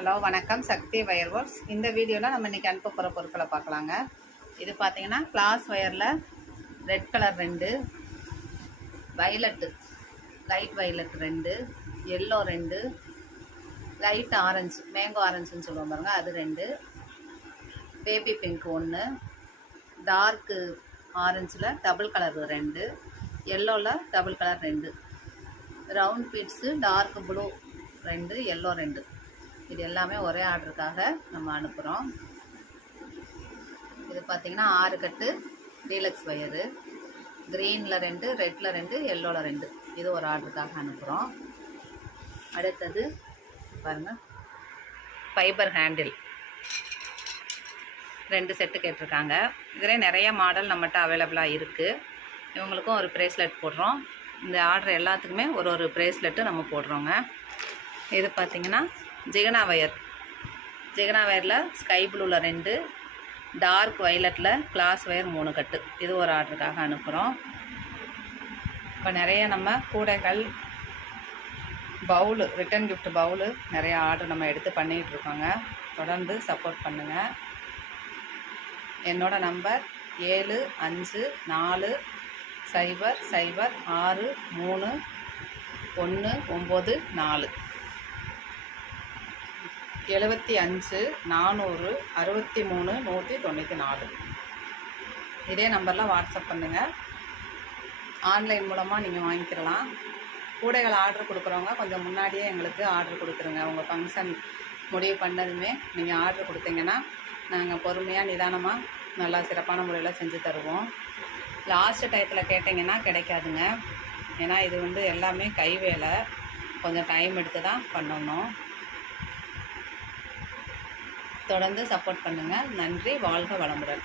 Hello வணக்கம், சக்தி wire works. இந்த வீடியோவில் நம்ம இன்றைக்கி அனுப்ப போகிற பொருட்களை பார்க்கலாங்க. இது பார்த்திங்கன்னா கிளாஸ் வயரில் red colour 2, violet light violet 2, yellow 2, light orange mango ஆரஞ்சுன்னு சொல்லுவோம் பாருங்கள், அது 2, பேபி பிங்க் 1, டார்க்கு ஆரஞ்சில் டபுள் கலர் 2, எல்லோவில் double colour 2, round beads dark blue 2, yellow 2. இது எல்லாமே ஒரே ஆர்டருக்காக நம்ம அனுப்புகிறோம். இது பார்த்திங்கன்னா 6 கட்டு டீலக்ஸ் வயரு, க்ரீனில் 2, ரெட்டில் 2, எல்லோவில் 2. இது ஒரு ஆர்டருக்காக அனுப்புகிறோம். அடுத்தது பாருங்கள், ஃபைபர் ஹேண்டில் 2 செட்டு கேட்டிருக்காங்க. இதில் நிறைய மாடல் நம்மகிட்ட அவைலபிளாக இருக்குது. இவங்களுக்கும் ஒரு ப்ரேஸ்லெட் போடுறோம். இந்த ஆர்டர் எல்லாத்துக்குமே ஒரு ப்ரேஸ்லெட்டு நம்ம போடுறோங்க. இது பார்த்திங்கன்னா ஜிகனா வயரில் ஸ்கை ப்ளூவில் 2, டார்க் வயலட்டில் கிளாஸ் வயர் 3 கட்டு. இது ஒரு ஆர்டருக்காக அனுப்புகிறோம். இப்போ நிறைய நம்ம கூடைகள், பவுலு, ரிட்டன் கிஃப்ட் பவுலு நிறைய ஆர்டர் நம்ம எடுத்து பண்ணிகிட்ருக்கோங்க. தொடர்ந்து சப்போர்ட் பண்ணுங்கள். என்னோடய நம்பர் 75063194 754063 இதே நம்பரில் வாட்ஸ்அப் பண்ணுங்கள். ஆன்லைன் மூலமாக நீங்கள் வாங்கிக்கிறலாம். கூடைகள் ஆர்டர் கொடுக்குறவங்க கொஞ்சம் முன்னாடியே எங்களுக்கு ஆர்டர் கொடுத்துருங்க. உங்கள் ஃபங்க்ஷன் முடிவு பண்ணதுமே நீங்கள் ஆர்டர் கொடுத்தீங்கன்னா நாங்கள் பொறுமையாக நிதானமாக நல்லா சிறப்பான முறையில் செஞ்சு தருவோம். லாஸ்ட்டு டயத்தில் கேட்டிங்கன்னா கிடைக்காதுங்க. ஏன்னா இது எல்லாமே கை வேலை, கொஞ்சம் டைம் எடுத்து தான் பண்ணணும். தொடர்ந்து சப்போர்ட் பண்ணுங்கள். நன்றி. வாழ்க வளமுடன்.